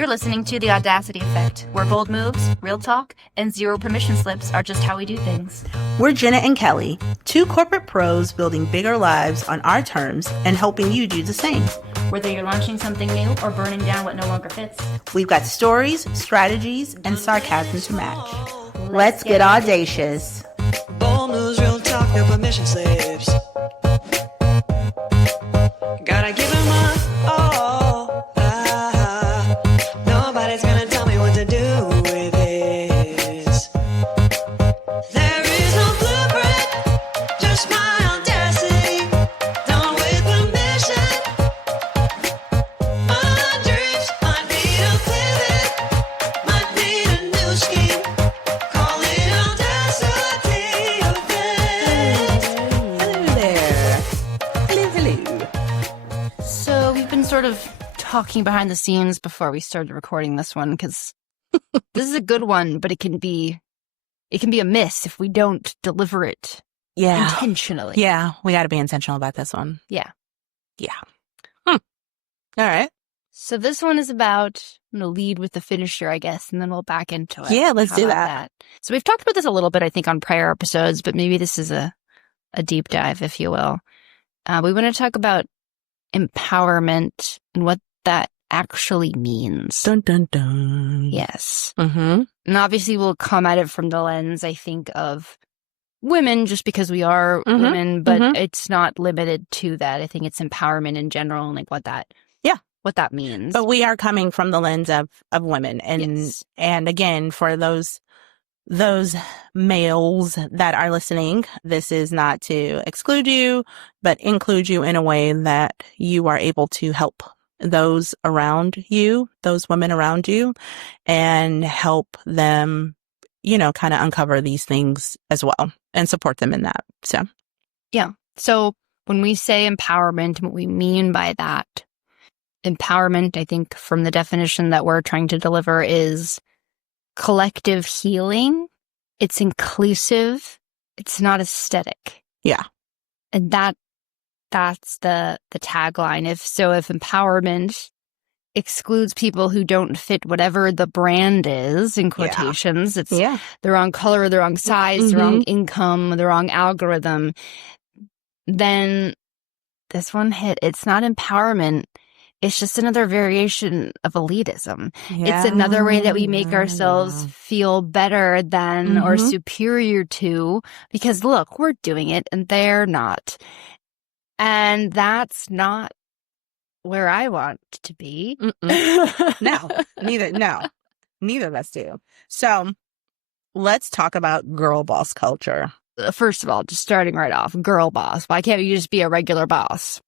You're listening to The Audacity Effect, where bold moves, real talk, and zero permission slips are just how we do things. We're Jenna and Kelly, two corporate pros building bigger lives on our terms and helping you do the same. Whether you're launching something new or burning down what no longer fits, we've got stories, strategies, and sarcasm to match. Let's get audacious. Bold moves, real talk, no permission slips. Gotta give him my all. Nobody's gonna tell me what to do with this. There is no blueprint, just my audacity. Done with permission. My dreams might need a pivot, might need a new scheme. Call it Audacity Effect. Hello there. Hello. So we've been sort of talking behind the scenes before we started recording this one, because this is a good one, but it can be a miss if we don't deliver it intentionally. Yeah, we got to be intentional about this one. Yeah. All right. So this one is about, I'm going to lead with the finisher, I guess, and then we'll back into it. Yeah, let's How do about that. So we've talked about this a little bit, I think, on prior episodes, but maybe this is a deep dive, if you will. We want to talk about empowerment and what that actually means. Dun, dun, dun. Yes. Mm-hmm. And obviously we'll come at it from the lens, I think, of women, just because we are women, but it's not limited to that. I think it's empowerment in general and like what that means. But we are coming from the lens of women. And Yes. and again, for those males that are listening, this is not to exclude you, but include you in a way that you are able to help those around you, those women around you, and help them, kind of uncover these things as well and support them in that. So, Yeah. So when we say empowerment, what we mean by that, empowerment, I think from the definition that we're trying to deliver, is collective healing. It's inclusive. It's not aesthetic. yeah. And that's the tagline. If empowerment excludes people who don't fit whatever the brand is, in quotations, it's Yeah. the wrong color, the wrong size, the wrong income, the wrong algorithm, then this one hit. It's not empowerment. It's just another variation of elitism. It's another way that we make ourselves feel better than or superior to, because look, we're doing it and they're not. And that's not where I want to be. No, neither of us do. So let's talk about girl boss culture. First of all, just starting right off, girl boss. Why can't you just be a regular boss?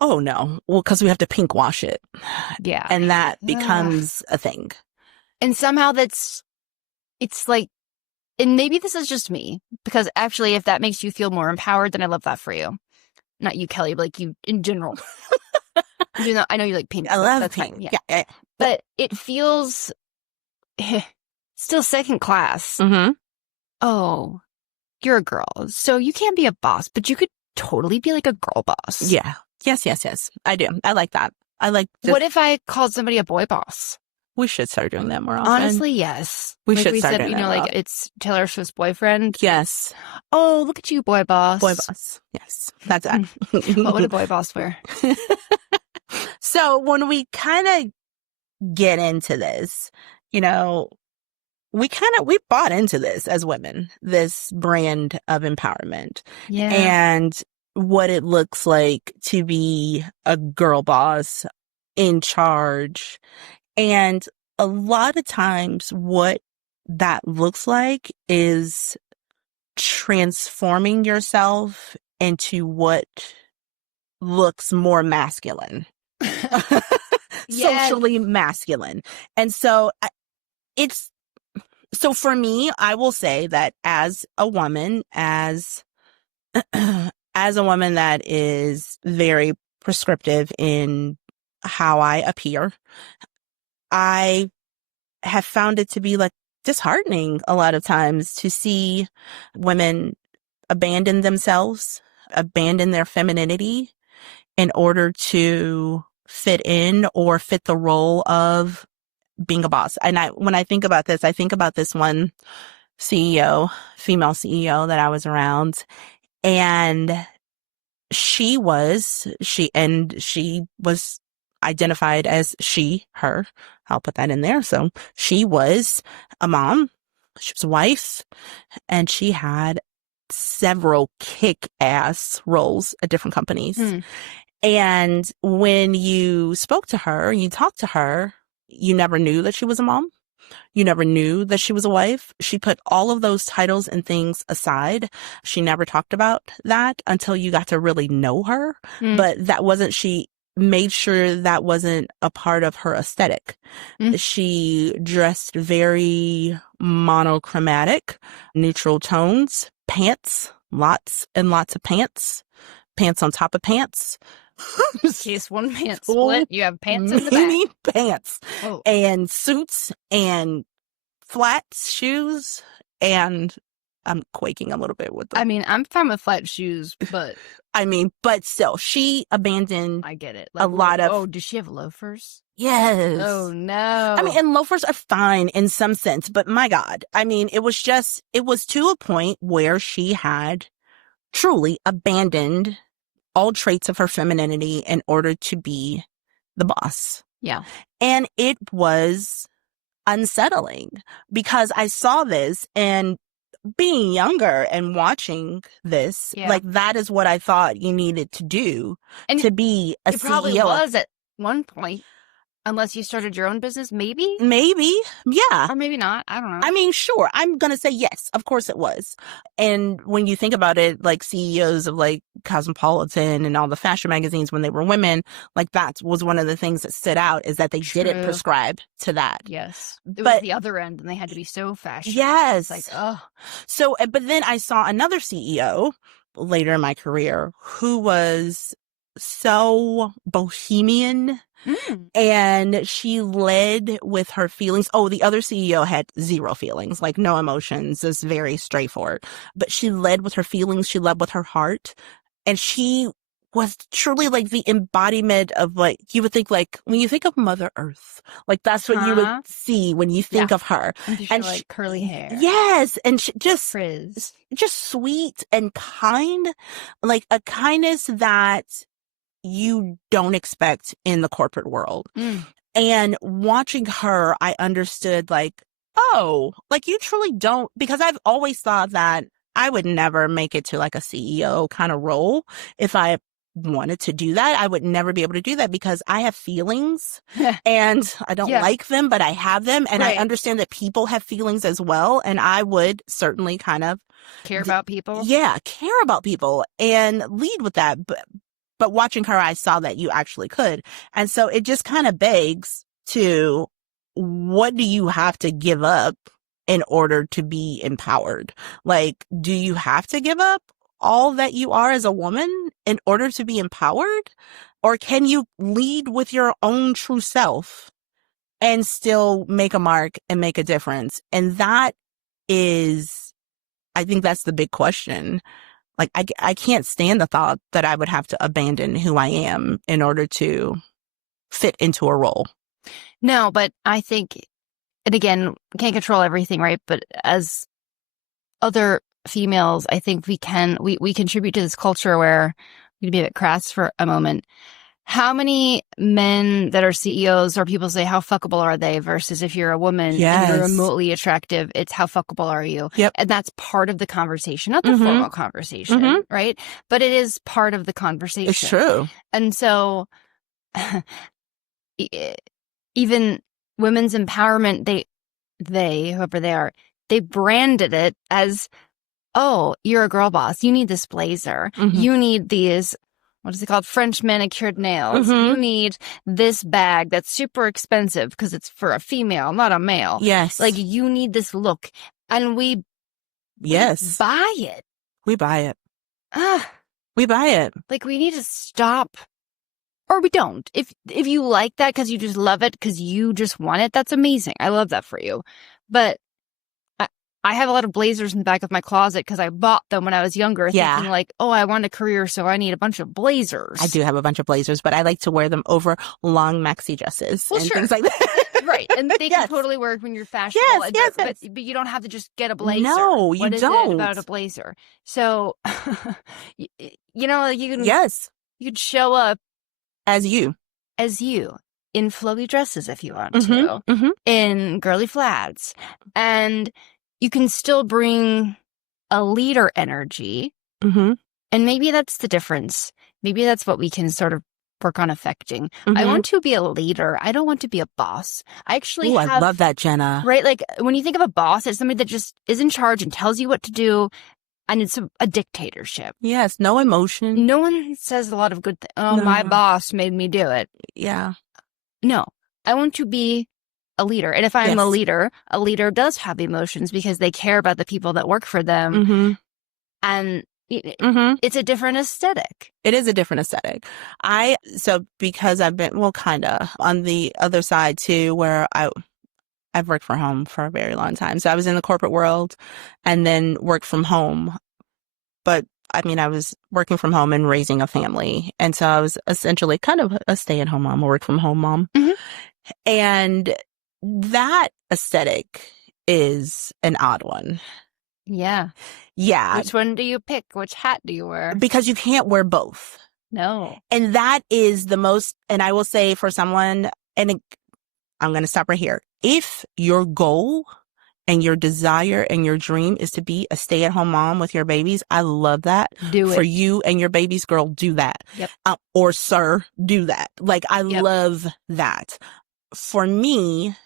Oh, no. Well, because we have to pink wash it. Yeah. And that becomes a thing. And somehow it's like, and maybe this is just me, because actually, if that makes you feel more empowered, then I love that for you. Not you, Kelly, but like you in general. I know you like pink. I love that's pink. Fine, yeah. Yeah. But it feels still second class. Mm-hmm. Oh, you're a girl, so you can't be a boss, but you could totally be like a girl boss. Yeah. Yes. I do. I like that. I like just, What if I called somebody a boy boss? we should start doing that more often. Honestly, yes. We like should we start said, doing that like more. it's Taylor Swift's boyfriend. Yes. Oh, look at you, boy boss. Boy boss. Yes. That's that. What would a boy boss wear? So when we kind of get into this, we bought into this as women, this brand of empowerment. Yeah. And what it looks like to be a girl boss in charge. And a lot of times what that looks like is transforming yourself into what looks more masculine. Yes. Socially masculine. And so so for me, I will say that as a woman, as a woman that is very prescriptive in how I appear, I have found it to be like disheartening a lot of times to see women abandon themselves, abandon their femininity in order to fit in or fit the role of being a boss. And when I think about this, I think about this one CEO, female CEO that I was around, and she was identified as she, her. I'll put that in there. So she was a mom, she was a wife, and she had several kick-ass roles at different companies. And when you spoke to her, you talked to her, you never knew that she was a mom. You never knew that she was a wife. She put all of those titles and things aside. She never talked about that until you got to really know her. But she made sure that wasn't a part of her aesthetic. She dressed very monochromatic, neutral tones, pants, lots and lots of pants on top of pants. In case one pant split, you have pants in the Mini back. Pants. Oh. And suits and flats, shoes, and I'm quaking a little bit with them. I mean, I'm fine with flat shoes, but but still, she abandoned I get it. a lot of. Oh, does she have loafers? Yes. Oh no. I mean, and loafers are fine in some sense, but my God, I mean, it was to a point where she had truly abandoned all traits of her femininity in order to be the boss. Yeah. And it was unsettling because I saw this, and being younger and watching this, like, that is what I thought you needed to do to be a CEO. It probably was at one point. Unless you started your own business, maybe? Maybe, yeah. Or maybe not. I don't know. I mean, sure. I'm going to say yes. Of course it was. And when you think about it, like CEOs of like Cosmopolitan and all the fashion magazines when they were women, like that was one of the things that stood out, is that they didn't prescribe to that. Yes. It was the other end, and they had to be so fashion. Yes. It's like, oh. So, but then I saw another CEO later in my career who was so bohemian. And she led with her feelings. Oh, the other CEO had zero feelings, like no emotions, just very straightforward. But she led with her feelings. She led with her heart. And she was truly like the embodiment of, like, you would think, like, when you think of Mother Earth, like that's what you would see when you think of her. And she, like, curly hair. Yes. And she just frizz. Just sweet and kind, like a kindness that you don't expect in the corporate world. And watching her, I understood, like, oh, like, you truly don't, because I've always thought that I would never make it to like a CEO kind of role. If I wanted to do that, I would never be able to do that because I have feelings and I don't like them, but I have them. And I understand that people have feelings as well. And I would certainly kind of care about people. Yeah, care about people and lead with that. But watching her, I saw that you actually could. And so it just kind of begs to, what do you have to give up in order to be empowered? Like, do you have to give up all that you are as a woman in order to be empowered? Or can you lead with your own true self and still make a mark and make a difference? And that is, I think that's the big question. Like, I can't stand the thought that I would have to abandon who I am in order to fit into a role. No, but I think, and again, can't control everything, right? But as other females, I think we contribute to this culture where, I'm going to be a bit crass for a moment. How many men that are CEOs, or people say, how fuckable are they? Versus if you're a woman and you're remotely attractive, it's how fuckable are you? Yep. And that's part of the conversation, not the formal conversation, right? But it is part of the conversation. It's true. And so even women's empowerment, they, whoever they are, they branded it as, oh, you're a girl boss. You need this blazer. You need these, what is it called? French manicured nails. You need this bag that's super expensive because it's for a female, not a male. Yes. Like, you need this look. And we buy it. We buy it. We buy it. Like, we need to stop. Or we don't. If you like that because you just love it, because you just want it, that's amazing. I love that for you. But I have a lot of blazers in the back of my closet because I bought them when I was younger, Yeah. thinking like, oh, I want a career, so I need a bunch of blazers. I do have a bunch of blazers, but I like to wear them over long maxi dresses and sure. things like that. Right. And they Yes. can totally work when you're fashionable. Yes, but you don't have to just get a blazer. No, you What is don't. it about a blazer? So, you know, you can Yes, you could show up as you. In flowy dresses if you want Mhm, to, mhm, in girly flats, and you can still bring a leader energy. mhm, And maybe that's the difference. Maybe that's what we can sort of work on affecting. I mhm. want to be a leader. I don't want to be a boss. I actually Ooh, have, I love that, Jenna. right? Like when you think of a boss, it's somebody that just is in charge and tells you what to do. And it's a dictatorship. Yes, no emotion. No one says a lot of good things. Oh, my No. boss made me do it. Yeah. No, I want to be a leader. And if I'm a leader does have emotions because they care about the people that work for them. Mhm, And mhm. it's a different aesthetic. It is a different aesthetic. So because I've been, well, kind of on the other side too, where I've worked from home for a very long time. So I was in the corporate world and then worked from home. But I mean, I was working from home and raising a family. And so I was essentially kind of a stay-at-home mom, a work-from-home mom. Mhm. And that aesthetic is an odd one. Yeah. Yeah. Which one do you pick? Which hat do you wear? Because you can't wear both. No. And that is the most, and I will say for someone, and I'm going to stop right here. If your goal and your desire and your dream is to be a stay-at-home mom with your babies, I love that. Do For it. you and your babies, girl, do that. Yep. Or sir, do that. Like, I Yep. love that. For me,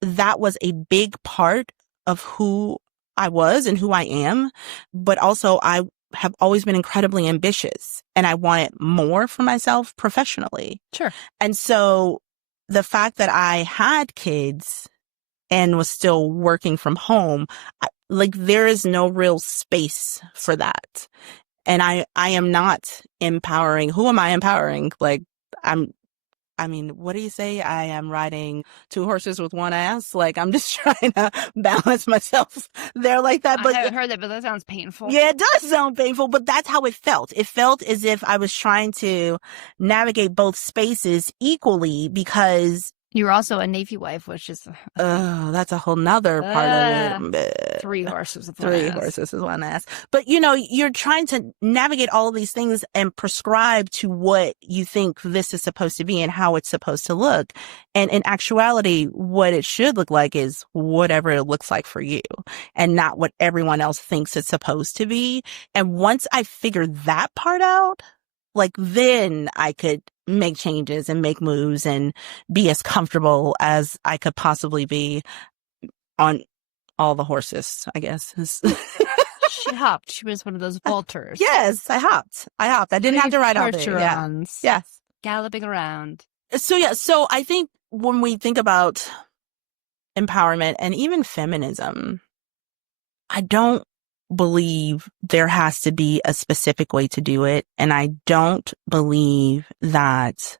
that was a big part of who I was and who I am. But also, I have always been incredibly ambitious and I wanted more for myself professionally. Sure. And so the fact that I had kids and was still working from home, like there is no real space for that. And I am not empowering. Who am I empowering? Like I mean, what do you say? I am riding 2 horses with one ass. Like I'm just trying to balance myself there like that. But I haven't heard that, but that sounds painful. yeah, it does sound painful, but that's how it felt. It felt as if I was trying to navigate both spaces equally because You were also a Navy wife, which is that's a whole nother part of it. 3 horses with one 3 ass. horses is one ass. But you know, you're trying to navigate all of these things and prescribe to what you think this is supposed to be and how it's supposed to look. And in actuality, what it should look like is whatever it looks like for you and not what everyone else thinks it's supposed to be. And once I figured that part out, like then I could make changes and make moves and be as comfortable as I could possibly be on all the horses, I guess. She hopped. She was one of those vaulters. Yes, I hopped. I didn't have to ride all day. Yeah. Percherons. Yes. Galloping around. So I think when we think about empowerment and even feminism, I don't believe there has to be a specific way to do it. And I don't believe that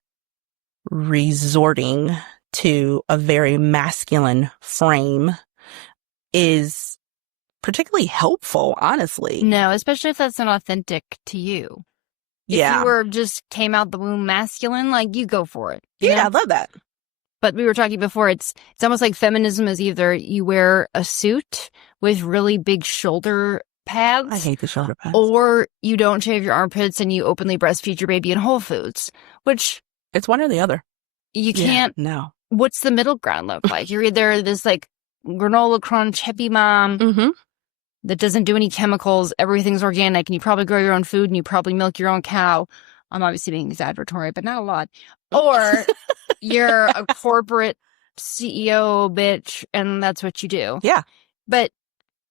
resorting to a very masculine frame is particularly helpful, honestly. No, especially if that's not authentic to you. If you were just came out the womb masculine, like you go for it. Yeah, know? I love that. But we were talking before, it's almost like feminism is either you wear a suit with really big shoulder pads. I hate the shoulder pads. Or you don't shave your armpits and you openly breastfeed your baby in Whole Foods, which It's one or the other. you can't. No. What's the middle ground look like? You're either this like granola crunch hippie mom Mm-hmm. that doesn't do any chemicals, everything's organic, and you probably grow your own food and you probably milk your own cow. I'm obviously being exaggeratory, but not a lot. Or you're a corporate CEO bitch and that's what you do. Yeah. But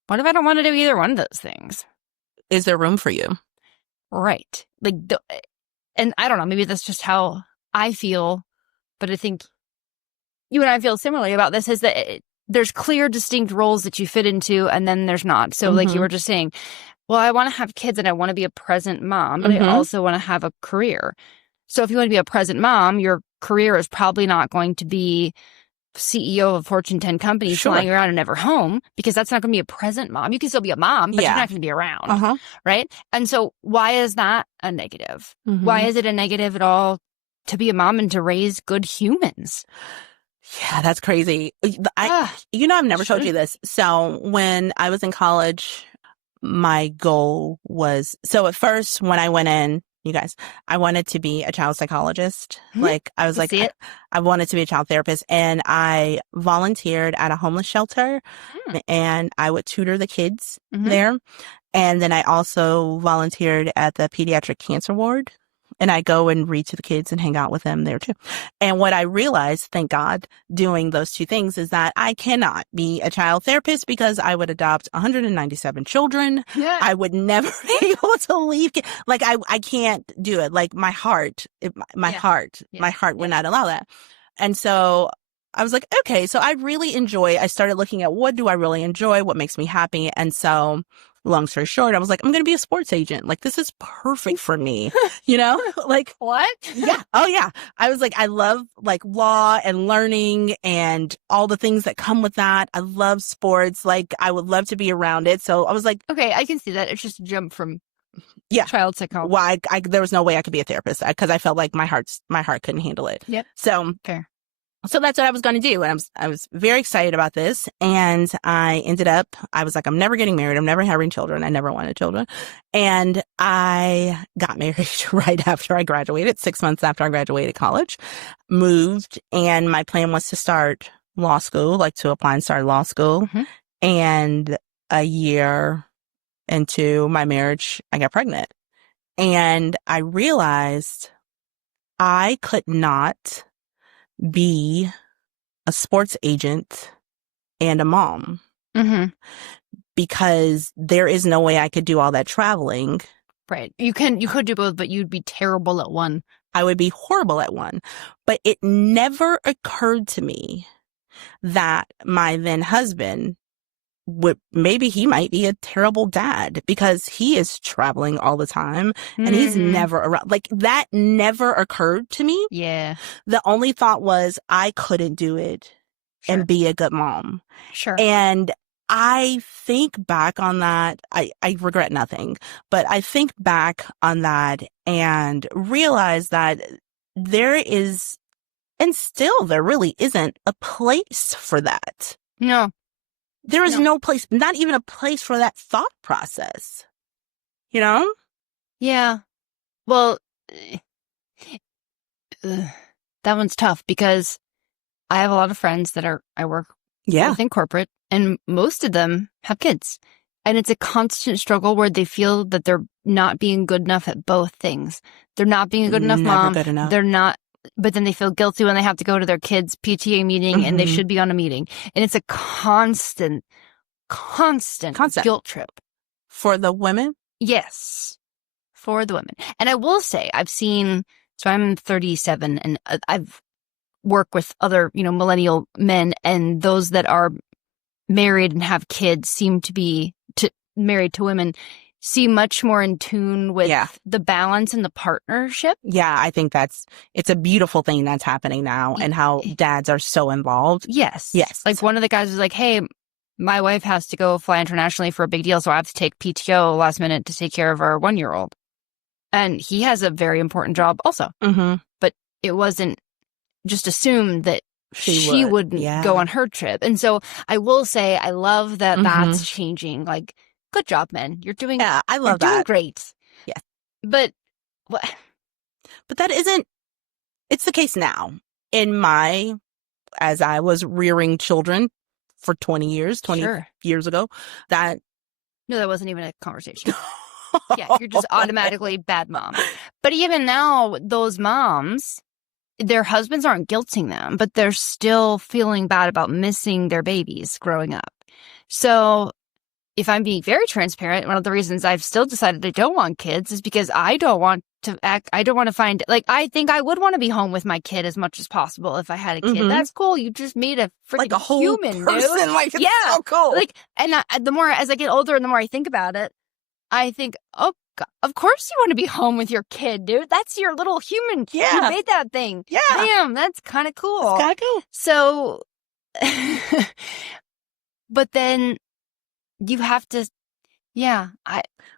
what if I don't want to do either one of those things? Is there room for you? Right. Like, and I don't know, maybe that's just how I feel, but I think you and I feel similarly about this is that there's clear, distinct roles that you fit into, and then there's not. So, like you were just saying, well, I want to have kids and I want to be a present mom, but I also want to have a career. So if you want to be a present mom, your career is probably not going to be CEO of a Fortune 10 company Sure. flying around and never home, because that's not going to be a present mom. You can still be a mom, but Yeah. you're not going to be around. Uh-huh. Right? And so why is that a negative? Mhm. Why is it a negative at all to be a mom and to raise good humans? Yeah, that's crazy. I've never told you this. So when I was in college, my goal was, so at first when I went in, you guys, I wanted to be a child psychologist. Mhm. Like I was I like, see it. I wanted to be a child therapist, and I volunteered at a homeless shelter and I would tutor the kids Mhm. there. And then I also volunteered at the pediatric cancer ward, and I go and read to the kids and hang out with them there too. And what I realized, thank God, doing those two things is that I cannot be a child therapist because I would adopt 197 children. Yeah. I would never be able to leave. Like I can't do it. Like my heart would not allow that. And so I was like, okay, so I started looking at what do I really enjoy? What makes me happy? And so long story short, I was like, I'm going to be a sports agent. Like, this is perfect for me, like, What? yeah. Oh yeah. I was like, I love like law and learning and all the things that come with that. I love sports. Like, I would love to be around it. So I was like, Okay, I can see that. It's just a jump from Yeah. child psychology. why there was no way I could be a therapist because I felt like my heart couldn't handle it. Yep. So Fair. So that's what I was going to do. And I was very excited about this. And I was like, I'm never getting married. I'm never having children. I never wanted children. And I got married right after I graduated, 6 months after I graduated college, moved. And my plan was to start law school, like to apply and start law school. Mhm. And a year into my marriage, I got pregnant. And I realized I could not be a sports agent and a mom Mm-hmm. because there is no way I could do all that traveling. Right. You could do both, but you'd be terrible at one. I would be horrible at one. But it never occurred to me that my then husband maybe he might be a terrible dad because he is traveling all the time and he's Mhm. never around. Like that never occurred to me. Yeah. The only thought was I couldn't do it Sure. and be a good mom. Sure. And I think back on that. I regret nothing, but I think back on that and realize that there is, and still there really isn't a place for that. No. There is no place, not even a place for that thought process. You know? Yeah. Well, that one's tough because I have a lot of friends that I work Yeah. with in corporate, and most of them have kids. And it's a constant struggle where they feel that they're not being good enough at both things. They're not being a good enough Never mom. good enough. They're not, but then they feel guilty when they have to go to their kids' PTA meeting and they Mhm. should be on a meeting. And it's a constant guilt trip. For the women? Yes, for the women. And I will say, so I'm 37 and I've worked with other, millennial men, and those that are married and have kids seem to be married to women seem much more in tune with the balance and the partnership. Yeah, I think it's a beautiful thing that's happening now and how dads are so involved. Yes. Yes. Like one of the guys was like, hey, my wife has to go fly internationally for a big deal, so I have to take PTO last minute to take care of our 1-year-old. And he has a very important job also. Mm-hmm. But it wasn't just assumed that she wouldn't Yeah. go on her trip. And so I will say I love that Mhm. that's changing. Like, good job, men. You're doing I love doing that. great. Yes. But But it's the case now. As I was rearing children for 20 years ago, no, that wasn't even a conversation. Yeah, you're just automatically bad mom. But even now, those moms, their husbands aren't guilting them, but they're still feeling bad about missing their babies growing up. So if I'm being very transparent, one of the reasons I've still decided I don't want kids is because I don't want to find, like, I think I would want to be home with my kid as much as possible if I had a kid. Mhm. That's cool. You just made a freaking Like a whole human, person. dude. Like, it's Yeah. so cool. Like, and the more, as I get older and the more I think about it, I think, oh, God, of course you want to be home with your kid, dude. That's your little human. Yeah. You made that thing. Yeah. Damn, that's kind of cool. It's kind of cool. So but then you have to,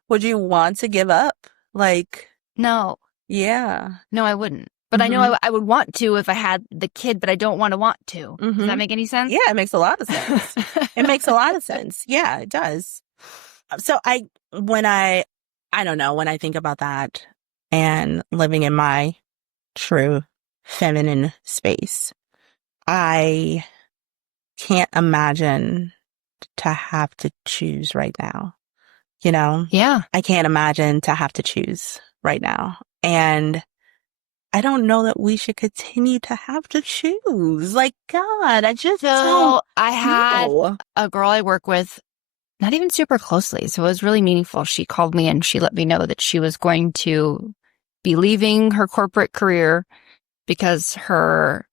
Would you want to give up? Like, no, yeah. no, I wouldn't. But I know I would want to if I had the kid, but I don't want to. Does that make any sense? Yeah, it makes a lot of sense. It makes a lot of sense. Yeah, it does. So when I don't know, when I think about that and living in my true feminine space, I can't imagine to have to choose right now. You know? Yeah. I can't imagine to have to choose right now. And I don't know that we should continue to have to choose. Like, God, I just don't I had know. a girl I work with, not even super closely, so it was really meaningful. She called me and she let me know that she was going to be leaving her corporate career because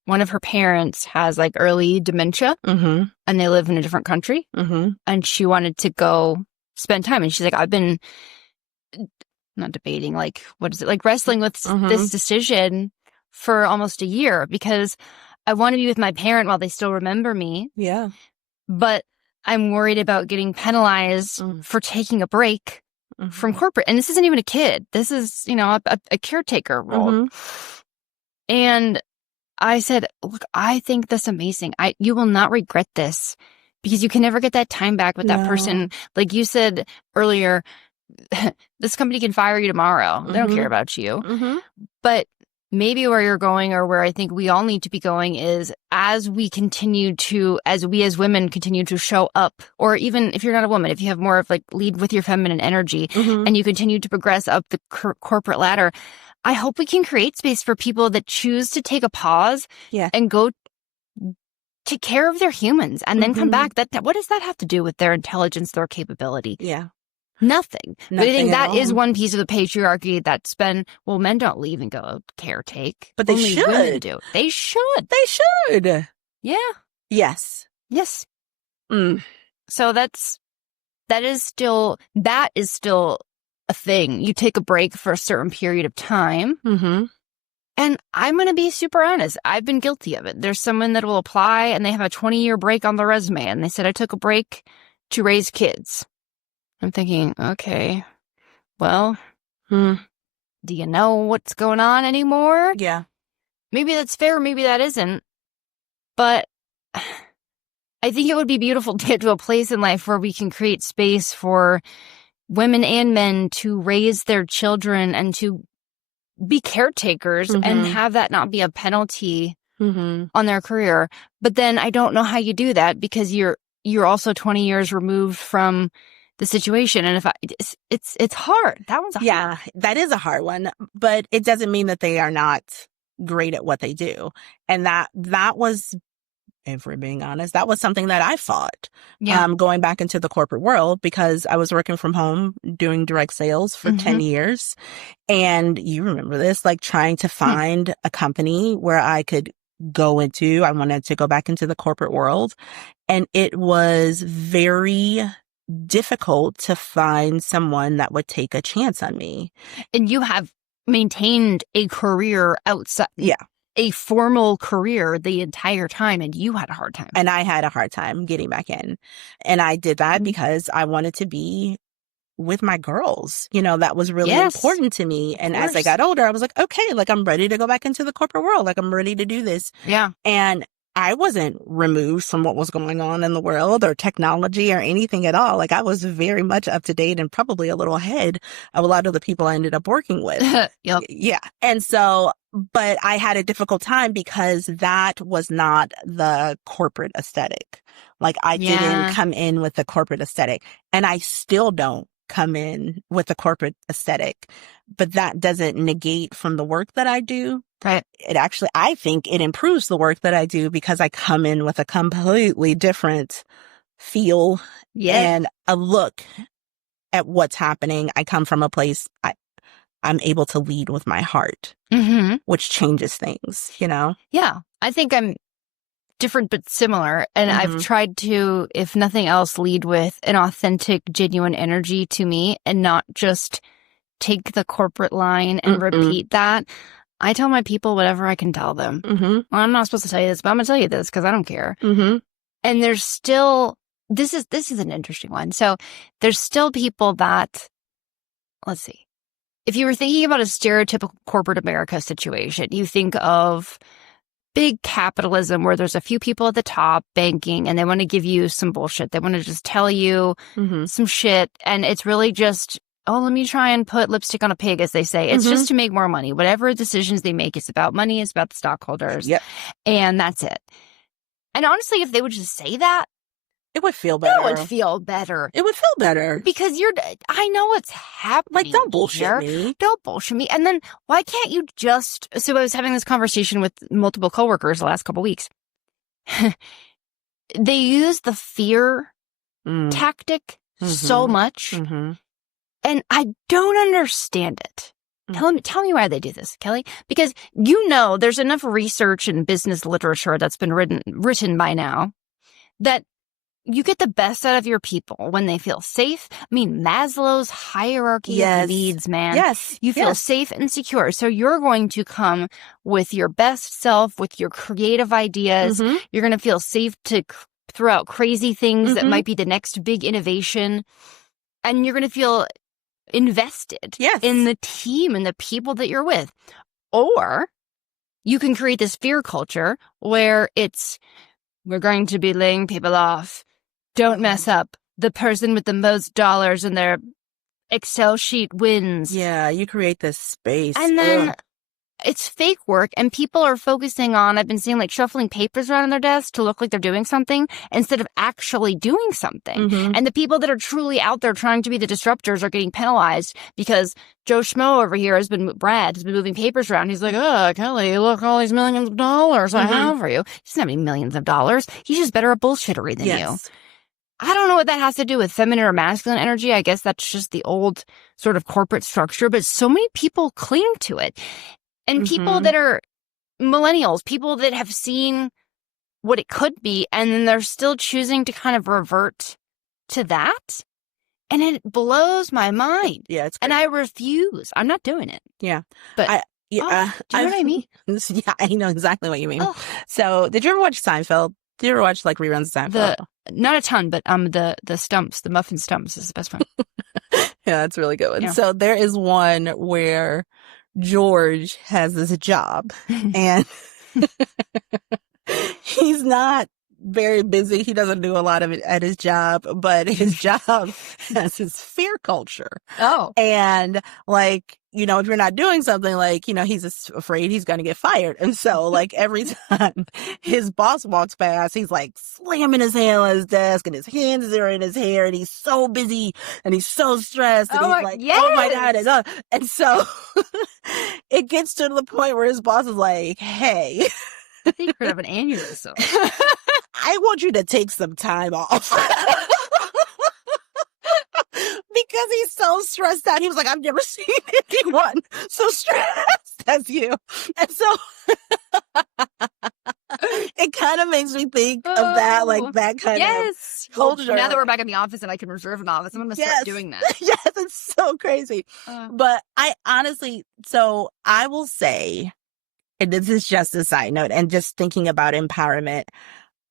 one of her parents has like early dementia and they live in a different country. And she wanted to go spend time. And she's like, I've been not debating, like, what is it? Like wrestling with this decision for almost a year because I want to be with my parent while they still remember me. Yeah. But I'm worried about getting penalized for taking a break from corporate. And this isn't even a kid. This is, a caretaker role. And I said, look, I think that's amazing. You will not regret this because you can never get that time back with that person. Like you said earlier, this company can fire you tomorrow. They don't care about you. But maybe where you're going, or where I think we all need to be going, is as we as women continue to show up, or even if you're not a woman, if you have more of like lead with your feminine energy and you continue to progress up the corporate ladder, I hope we can create space for people that choose to take a pause and go take care of their humans and then come back. What does that have to do with their intelligence, their capability? Yeah. Nothing. But I think that at all. is one piece of the patriarchy that's been, well, men don't leave and go caretake. But they Only should. women do. They should. They should. Yeah. Yes. Yes. So that is still a thing. You take a break for a certain period of time. And I'm going to be super honest. I've been guilty of it. There's someone that will apply and they have a 20-year break on their resume. And they said, I took a break to raise kids. I'm thinking, okay, well, do you know what's going on anymore? Yeah. Maybe that's fair, maybe that isn't. But I think it would be beautiful to get to a place in life where we can create space for women and men to raise their children and to be caretakers and have that not be a penalty on their career. But then I don't know how you do that because you're also 20 years removed from the situation. And it's hard. That one's hard. Yeah, that is a hard one, but it doesn't mean that they are not great at what they do. And that was, if we're being honest, that was something that I fought going back into the corporate world because I was working from home doing direct sales for 10 years. And you remember this, like trying to find a company where I could go into. I wanted to go back into the corporate world. And it was very difficult to find someone that would take a chance on me. And you have maintained a career outside. Yeah. A formal career the entire time, and you had a hard time. And I had a hard time getting back in. And I did that because I wanted to be with my girls. That was really important to me. And as I got older, I was like, okay, like I'm ready to go back into the corporate world. Like I'm ready to do this. Yeah. And I wasn't removed from what was going on in the world or technology or anything at all. Like I was very much up to date and probably a little ahead of a lot of the people I ended up working with. Yep. Yeah. And so, but I had a difficult time because that was not the corporate aesthetic. Like I didn't come in with the corporate aesthetic, and I still don't come in with the corporate aesthetic, but that doesn't negate from the work that I do. Right. It actually, I think it improves the work that I do because I come in with a completely different feel and a look at what's happening. I come from a place I'm able to lead with my heart, which changes things, Yeah. I think I'm different but similar. And I've tried to, if nothing else, lead with an authentic, genuine energy to me and not just take the corporate line and repeat that. I tell my people whatever I can tell them. Well, I'm not supposed to tell you this, but I'm going to tell you this because I don't care. And there's still, this is an interesting one. So there's still people that, let's see, if you were thinking about a stereotypical corporate America situation, you think of big capitalism where there's a few people at the top banking and they want to give you some bullshit. They want to just tell you some shit. And it's really just, oh, let me try and put lipstick on a pig, as they say. It's just to make more money. Whatever decisions they make, it's about money. It's about the stockholders. Yep. And that's it. And honestly, if they would just say that, it would feel better. It would feel better. It would feel better. Because I know what's happening. Like, don't bullshit me. Don't bullshit me. And then why can't you just, so I was having this conversation with multiple coworkers the last couple weeks. They use the fear tactic so much. And I don't understand it. Tell me why they do this, Kelly. Because there's enough research and business literature that's been written by now that you get the best out of your people when they feel safe. I mean, Maslow's hierarchy of needs, man. Yes. You feel safe and secure. So you're going to come with your best self, with your creative ideas. You're going to feel safe to throw out crazy things that might be the next big innovation. And you're going to feel invested in the team and the people that you're with. Or you can create this fear culture where we're going to be laying people off. Don't mess up. The person with the most dollars in their Excel sheet wins. Yeah, you create this space. And then it's fake work, and people are focusing on, I've been seeing like shuffling papers around on their desk to look like they're doing something instead of actually doing something. And the people that are truly out there trying to be the disruptors are getting penalized because Joe Schmo over here Brad has been moving papers around. He's like, oh, Kelly, look, all these millions of dollars I have for you. He doesn't have any millions of dollars. He's just better at bullshittery than you. I don't know what that has to do with feminine or masculine energy. I guess that's just the old sort of corporate structure, but so many people cling to it. And people that are millennials, people that have seen what it could be, and then they're still choosing to kind of revert to that. And it blows my mind. Yeah, it's and I refuse. I'm not doing it. Yeah. But do you know what I mean? Yeah, I know exactly what you mean. So did you ever watch Seinfeld? Did you ever watch like reruns of Seinfeld? Not a ton, but the stumps, the muffin stumps is the best one. Yeah, that's a really good one. Yeah. So there is one where George has this job and he's not very busy. He doesn't do a lot of it at his job, but his job has his fear culture. Oh. And like, if you're not doing something, like, he's afraid he's going to get fired. And so like every time his boss walks past, he's like slamming his hand on his desk and his hands are in his hair and he's so busy and he's so stressed. And he's like, oh my God. And so it gets to the point where his boss is like, hey, I think you're going to have an aneurysm. I want you to take some time off. Because he's so stressed out. He was like, I've never seen anyone so stressed as you. And so it kind of makes me think of that, like that kind of culture. Now that we're back in the office and I can reserve an office, I'm going to start doing that. Yes, it's so crazy. But I honestly, so I will say, and this is just a side note, and just thinking about empowerment,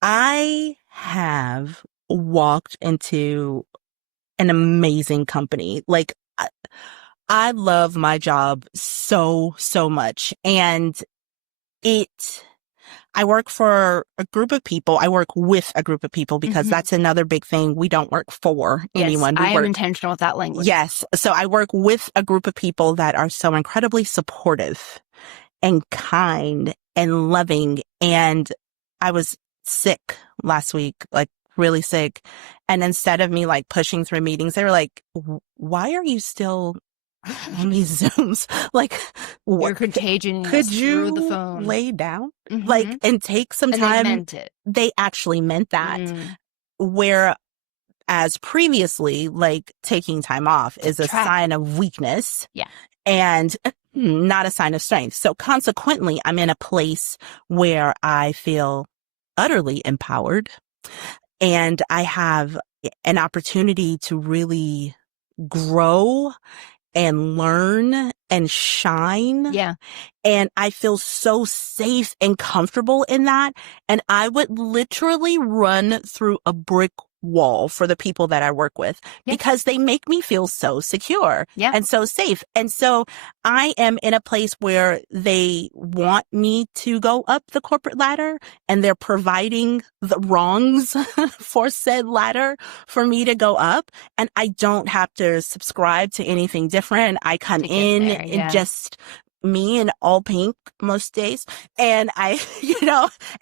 I have walked into an amazing company. Like, I love my job so, so much. And I work for a group of people. I work with a group of people because that's another big thing. We don't work for anyone. I am intentional with that language. Yes. So I work with a group of people that are so incredibly supportive and kind and loving. And I was sick last week, like really sick. And instead of me like pushing through meetings, they were like, why are you still on these Zooms? Like, you're contagion. Could you through the phone. lay down? Like, and take some time. They meant it. They actually meant that. Whereas previously, like taking time off is a sign of weakness. Yeah. And not a sign of strength. So consequently, I'm in a place where I feel utterly empowered. And I have an opportunity to really grow and learn and shine. Yeah. And I feel so safe and comfortable in that. And I would literally run through a brick wall for the people that I work with because they make me feel so secure and so safe. And so I am in a place where they want me to go up the corporate ladder, and they're providing the rungs for said ladder for me to go up. And I don't have to subscribe to anything different. I come in and just me in all pink most days. And I,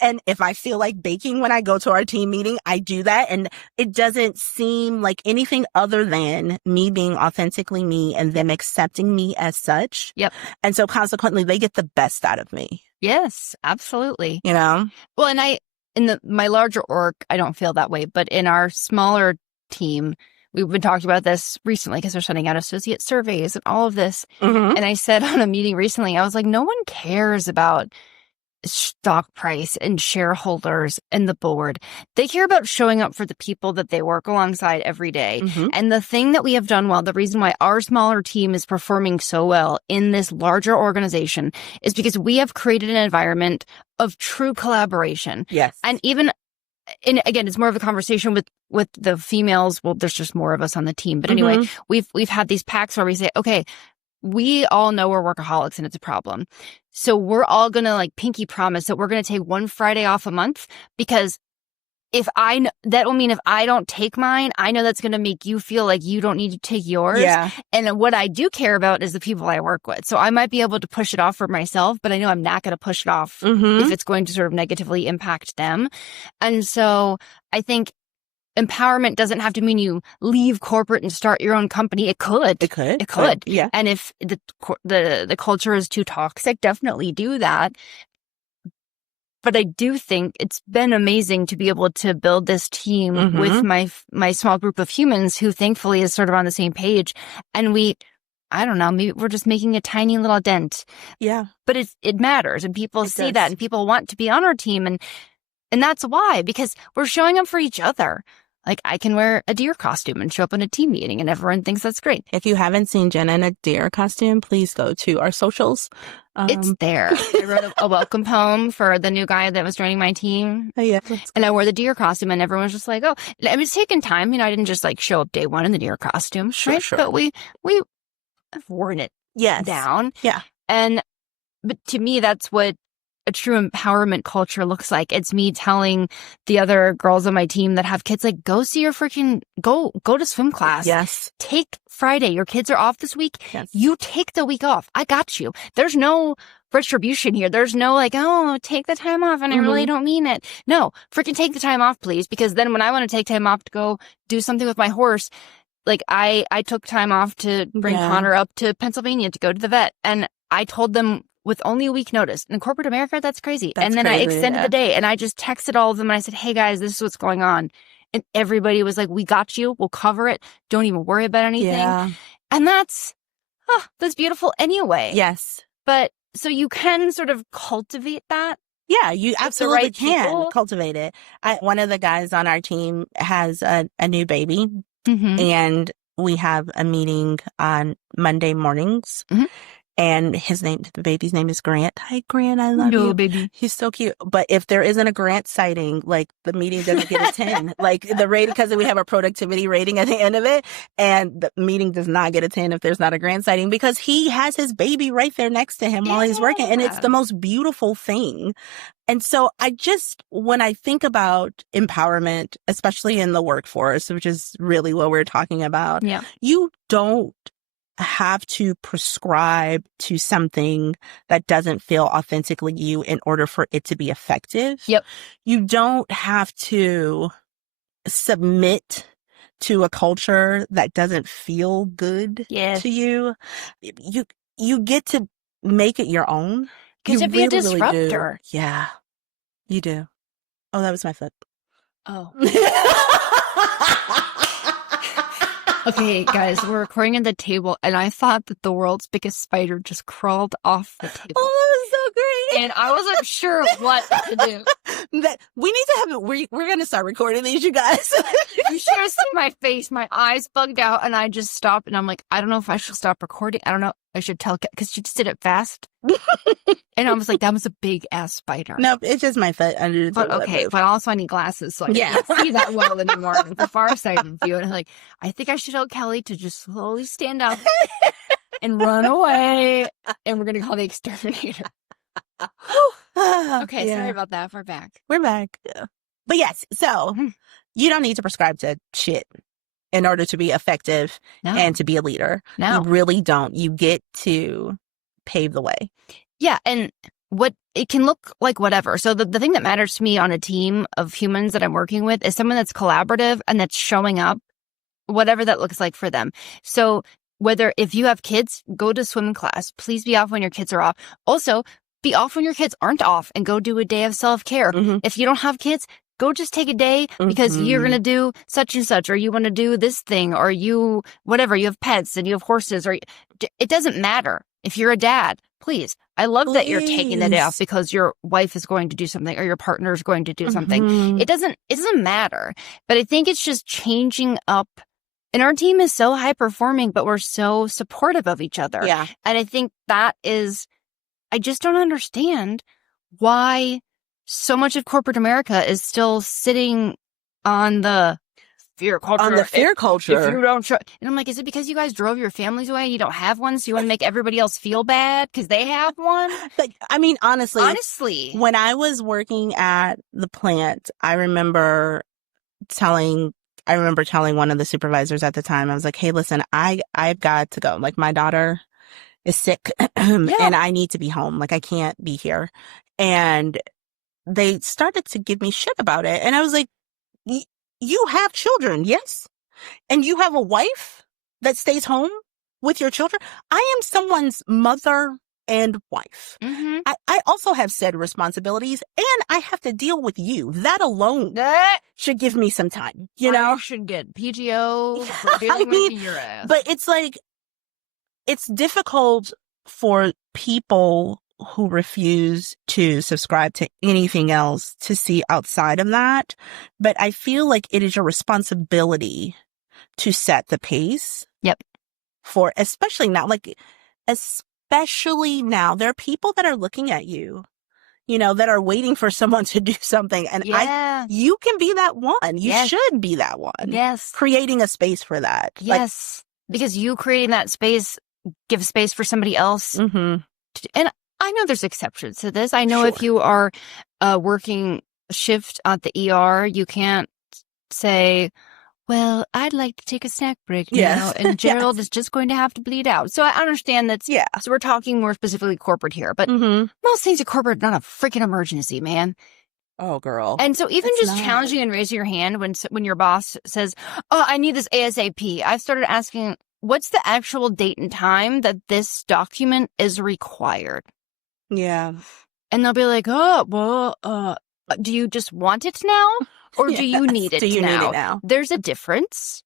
and if I feel like baking when I go to our team meeting, I do that. And it doesn't seem like anything other than me being authentically me and them accepting me as such. Yep. And so consequently, they get the best out of me. Yes, absolutely. Well, and in my larger org, I don't feel that way. But in our smaller team, we've been talking about this recently because they're sending out associate surveys and all of this. And I said on a meeting recently, I was like, no one cares about stock price and shareholders and the board. They care about showing up for the people that they work alongside every day. And the thing that we have done well, the reason why our smaller team is performing so well in this larger organization is because we have created an environment of true collaboration. Yes. And even again, it's more of a conversation with the females. Well, there's just more of us on the team. But anyway, we've had these pacts where we say, okay, we all know we're workaholics and it's a problem. So we're all going to like pinky promise that we're going to take one Friday off a month, because that will mean if I don't take mine, I know that's going to make you feel like you don't need to take yours. Yeah. And what I do care about is the people I work with. So I might be able to push it off for myself, but I know I'm not going to push it off if it's going to sort of negatively impact them. And so I think empowerment doesn't have to mean you leave corporate and start your own company. It could. It could. Yeah. And if the culture is too toxic, definitely do that. But I do think it's been amazing to be able to build this team with my small group of humans who thankfully is sort of on the same page. And I don't know, maybe we're just making a tiny little dent. Yeah. But it matters, and people see that, and people want to be on our team. And that's why, because we're showing up for each other. Like, I can wear a deer costume and show up in a team meeting and everyone thinks that's great. If you haven't seen Jenna in a deer costume, please go to our socials. It's there. I wrote a welcome poem for the new guy that was joining my team. Oh, yeah. And I wore the deer costume, and everyone was just like, oh, I was taking time. I didn't just like show up day one in the deer costume. Sure. But we have worn it down. Yeah. But to me, that's what a true empowerment culture looks like. It's me telling the other girls on my team that have kids, like, go see your freaking, go to swim class. Yes. Take Friday. Your kids are off this week. Yes. You take the week off. I got you. There's no retribution here. There's no like, oh, take the time off and I really don't mean it. No, freaking take the time off, please. Because then when I want to take time off to go do something with my horse, like I took time off to bring Connor up to Pennsylvania to go to the vet. And I told them with only a week notice. In corporate America, that's crazy. And then I extended the day, and I just texted all of them and I said, hey guys, this is what's going on. And everybody was like, we got you. We'll cover it. Don't even worry about anything. Yeah. And that's beautiful anyway. Yes. But so you can sort of cultivate that. Yeah, you absolutely right can cultivate it. One of the guys on our team has a new baby, and we have a meeting on Monday mornings. And the baby's name is Grant. Hi, Grant. I love you. Baby. He's so cute. But if there isn't a Grant sighting, like, the meeting doesn't get a 10. Like, the rating, because we have a productivity rating at the end of it. And the meeting does not get a 10 if there's not a Grant sighting, because he has his baby right there next to him while he's working. And it's the most beautiful thing. And so when I think about empowerment, especially in the workforce, which is really what we're talking about, you don't have to prescribe to something that doesn't feel authentically you in order for it to be effective. Yep. You don't have to submit to a culture that doesn't feel good to you. You get to make it your own. Get to be a disruptor. Really do. Yeah, you do. Oh, that was my foot. Oh. Okay, guys, we're recording at the table, and I thought that the world's biggest spider just crawled off the table. Oh, that was so agree. And I wasn't sure what to do. That we need to have it. We're going to start recording these, you guys. You should have seen my face. My eyes bugged out, and I just stopped. And I'm like, I don't know if I should stop recording. I don't know. I should tell because she just did it fast. And I was like, that was a big ass spider. Nope, it's just my foot under the But okay, but also I need glasses, so I can't see that well anymore. It's a far-sighted view. And I'm like, I think I should tell Kelly to just slowly stand up and run away, and we're gonna call the exterminator. Okay, sorry about that. We're back. We're back. Yeah. But yes, so you don't need to prescribe to shit in order to be effective and to be a leader. No. You really don't. You get to pave the way. Yeah, and what it can look like whatever. So the thing that matters to me on a team of humans that I'm working with is someone that's collaborative and that's showing up, whatever that looks like for them. So whether if you have kids, go to swim class. Please be off when your kids are off. Also, be off when your kids aren't off and go do a day of self-care. If you don't have kids, go just take a day because you're going to do such and such, or you want to do this thing, or you, whatever, you have pets and you have horses, or it doesn't matter. If you're a dad, please. I love that you're taking the day off because your wife is going to do something or your partner is going to do something. It doesn't matter. But I think it's just changing up. And our team is so high performing, but we're so supportive of each other. Yeah. And I think that is, I just don't understand why so much of corporate America is still sitting on the fear culture. On the fear culture. If you don't show, and I'm like, is it because you guys drove your families away? You don't have one, so you want to make everybody else feel bad because they have one? But I mean, honestly, when I was working at the plant, I remember telling one of the supervisors at the time, I was like, hey, listen, I've got to go. Like, my daughter is sick and I need to be home. Like, I can't be here. And they started to give me shit about it. And I was like, you have children, yes? And you have a wife that stays home with your children? I am someone's mother and wife. I also have said responsibilities, and I have to deal with you. That alone should give me some time, you know? I should get PTO for dealing with your ass. But it's like, it's difficult for people who refuse to subscribe to anything else to see outside of that. But I feel like it is your responsibility to set the pace. Yep. For, especially now, especially now, there are people that are looking at you, you know, that are waiting for someone to do something. And you can be that one. You should be that one. Yes. Creating a space for that. Yes. Because you creating that space gives space for somebody else. And I know there's exceptions to this. I know if you are working shift at the ER, you can't say, well, I'd like to take a snack break now, and Gerald is just going to have to bleed out. So I understand that's, so we're talking more specifically corporate here, but most things at corporate are not a freaking emergency, man. Oh, girl. And so even just challenging and raising your hand when your boss says, oh, I need this ASAP, I've started asking, what's the actual date and time that this document is required? Yeah. And they'll be like, oh, well, do you just want it now? Or do you need it now? There's a difference.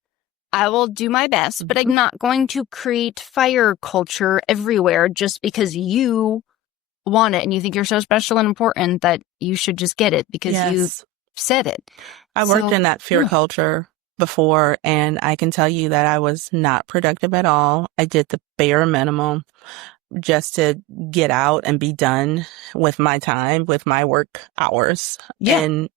I will do my best, but I'm not going to create fire culture everywhere just because you want it and you think you're so special and important that you should just get it because you said it. I worked in that fear culture before, and I can tell you that I was not productive at all. I did the bare minimum just to get out and be done with my time, with my work hours. And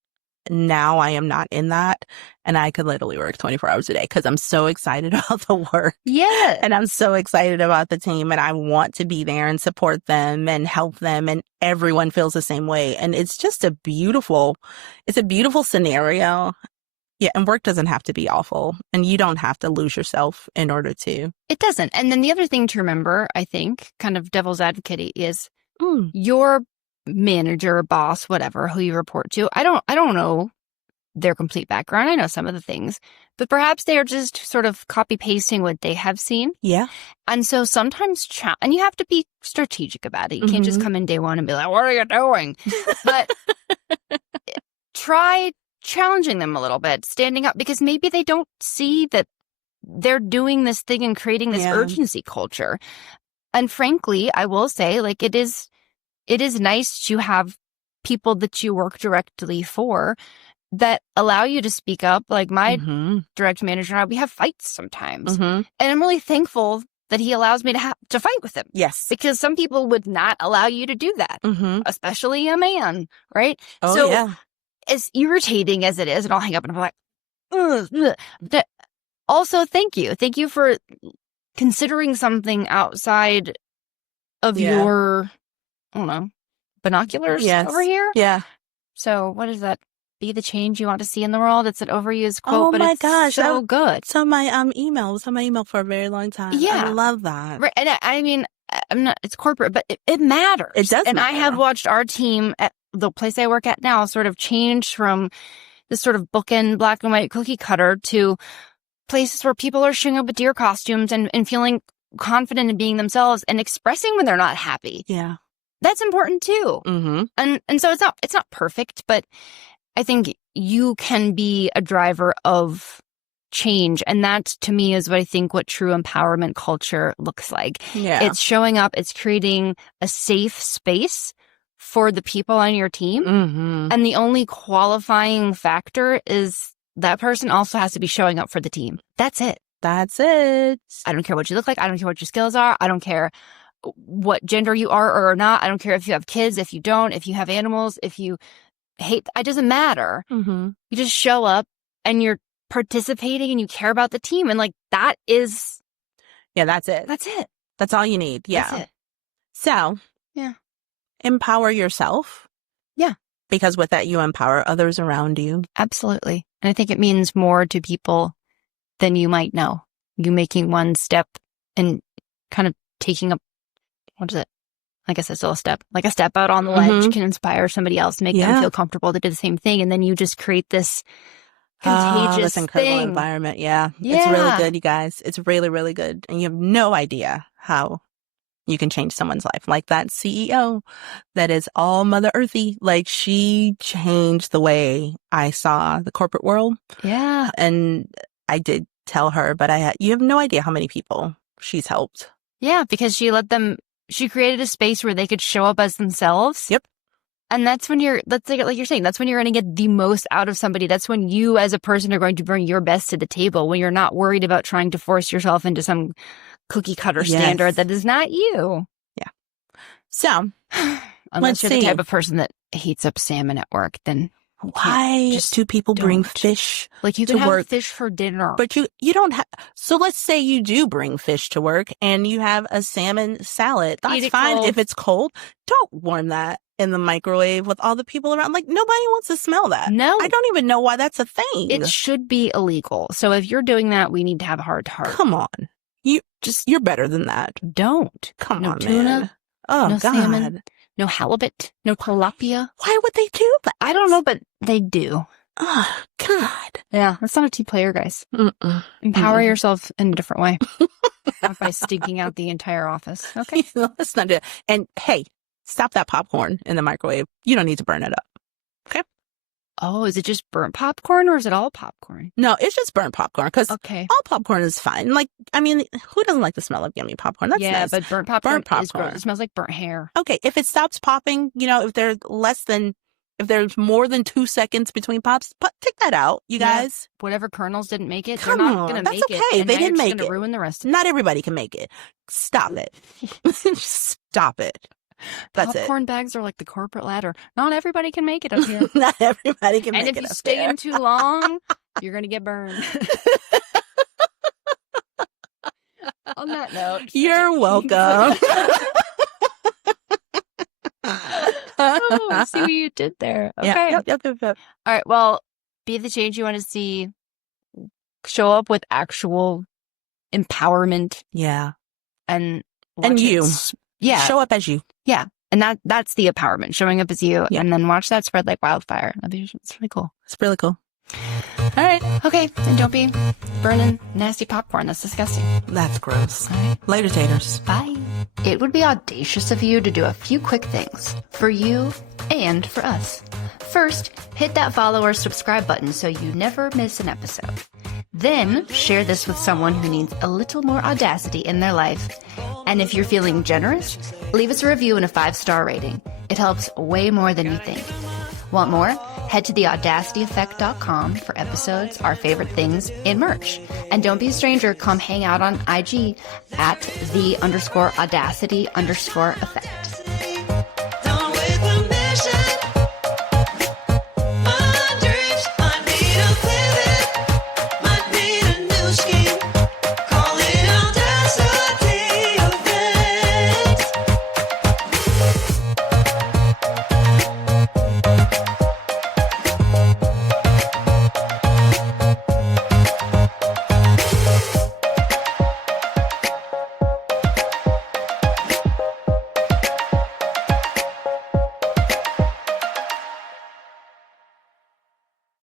now I am not in that, and I could literally work 24 hours a day because I'm so excited about the work. Yeah. And I'm so excited about the team, and I want to be there and support them and help them, and everyone feels the same way. And it's just a beautiful scenario. Yeah, and work doesn't have to be awful, and you don't have to lose yourself in order to. It doesn't. And then the other thing to remember, I think, kind of devil's advocate, is your manager, boss, whatever, who you report to. I don't know their complete background. I know some of the things, but perhaps they are just sort of copy pasting what they have seen. Yeah. And so sometimes, and you have to be strategic about it. You can't just come in day one and be like, what are you doing? But try challenging them a little bit, standing up, because maybe they don't see that they're doing this thing and creating this urgency culture. And frankly, I will say, like, it is it is nice to have people that you work directly for that allow you to speak up. Like my direct manager and I, we have fights sometimes. And I'm really thankful that he allows me to fight with him. Yes. Because some people would not allow you to do that, especially a man, right? Oh, so yeah. as irritating as it is, and I'll hang up and I'm like, ugh. Also, thank you. Thank you for considering something outside of your, I don't know, binoculars over here. Yeah. So what is that? Be the change you want to see in the world. It's an overused quote, Oh but my it's gosh, so good. It's on my email. It was on my email for a very long time. Yeah. I love that. Right. And I mean, I'm not, it's corporate, but it matters. It does And matter. I have watched our team at the place I work at now sort of change from this sort of bookend black and white cookie cutter to places where people are showing up with deer costumes and feeling confident in being themselves and expressing when they're not happy. Yeah. That's important too. And so it's not perfect, but I think you can be a driver of change. And that to me is what I think what true empowerment culture looks like. Yeah. It's showing up, it's creating a safe space for the people on your team. And the only qualifying factor is that person also has to be showing up for the team. That's it. That's it. I don't care what you look like. I don't care what your skills are. I don't care what gender you are or are not. I don't care if you have kids, if you don't, if you have animals, if you hate, it doesn't matter. You just show up and you're participating and you care about the team. And like, that is. Yeah, that's it. That's it. That's all you need. Yeah. That's it. So. Yeah. Empower yourself. Yeah. Because with that, you empower others around you. Absolutely. And I think it means more to people than you might know. You making one step and kind of taking up, what is it? I guess it's still a step. Like a step out on the ledge can inspire somebody else, make them feel comfortable to do the same thing. And then you just create this contagious this incredible thing. environment. Yeah. It's really good, you guys. It's really, really good. And you have no idea how you can change someone's life. Like that CEO that is all Mother Earthy. Like she changed the way I saw the corporate world. Yeah. And I did tell her, but you have no idea how many people she's helped. Yeah, because she created a space where they could show up as themselves. Yep. And that's when that's like you're saying, that's when you're going to get the most out of somebody. That's when you as a person are going to bring your best to the table, when you're not worried about trying to force yourself into some cookie cutter standard that is not you. Yeah. So, unless you're the type of person that heats up salmon at work, then why just do people bring fish? Like you can have fish for dinner, but you don't have. So let's say you do bring fish to work and you have a salmon salad. That's fine if it's cold. Don't warm that in the microwave with all the people around. Like nobody wants to smell that. No, I don't even know why that's a thing. It should be illegal. So if you're doing that, we need to have a heart to heart. Come on, you're better than that. Don't come on, tuna, man. Oh no God. Salmon. No halibut, no tilapia. Why would they do that? I don't know, but they do. Oh, God. Yeah, that's not a team player, guys. Empower yourself in a different way. Not by stinking out the entire office. Okay. Let's not do it. And hey, stop that popcorn in the microwave. You don't need to burn it up. Okay? Oh, is it just burnt popcorn or is it all popcorn? No, it's just burnt popcorn because all popcorn is fine. Like, I mean, who doesn't like the smell of yummy popcorn? That's nice. But burnt popcorn is gross. It smells like burnt hair. Okay, if it stops popping, if there's more than 2 seconds between pops, take that out, you guys. Whatever kernels didn't make it, Come they're not on, going to make that's it. okay. And They didn't make it. Going to ruin the rest of it. Not everybody can make it. Stop it. Stop it. That's Popcorn bags are like the corporate ladder. Not everybody can make it up here. Not everybody can make it up And if you stay in too long, you're going to get burned. On that note. You're welcome. Oh, see what you did there. Okay. Yep. All right. Well, be the change you want to see. Show up with actual empowerment. Yeah. And you. Yeah. Show up as you. Yeah. And that's the empowerment, showing up as you. Yeah. And then watch that spread like wildfire. It's really cool. It's really cool. All right. Okay. And don't be burning nasty popcorn. That's disgusting. That's gross. All right. Later, taters. Bye. It would be audacious of you to do a few quick things for you and for us. First, hit that follow or subscribe button so you never miss an episode. Then, share this with someone who needs a little more audacity in their life. And if you're feeling generous, leave us a review and a 5-star rating. It helps way more than you think. Want more? Head to theaudacityeffect.com for episodes, our favorite things, and merch. And don't be a stranger. Come hang out on IG at _Audacity_Effect.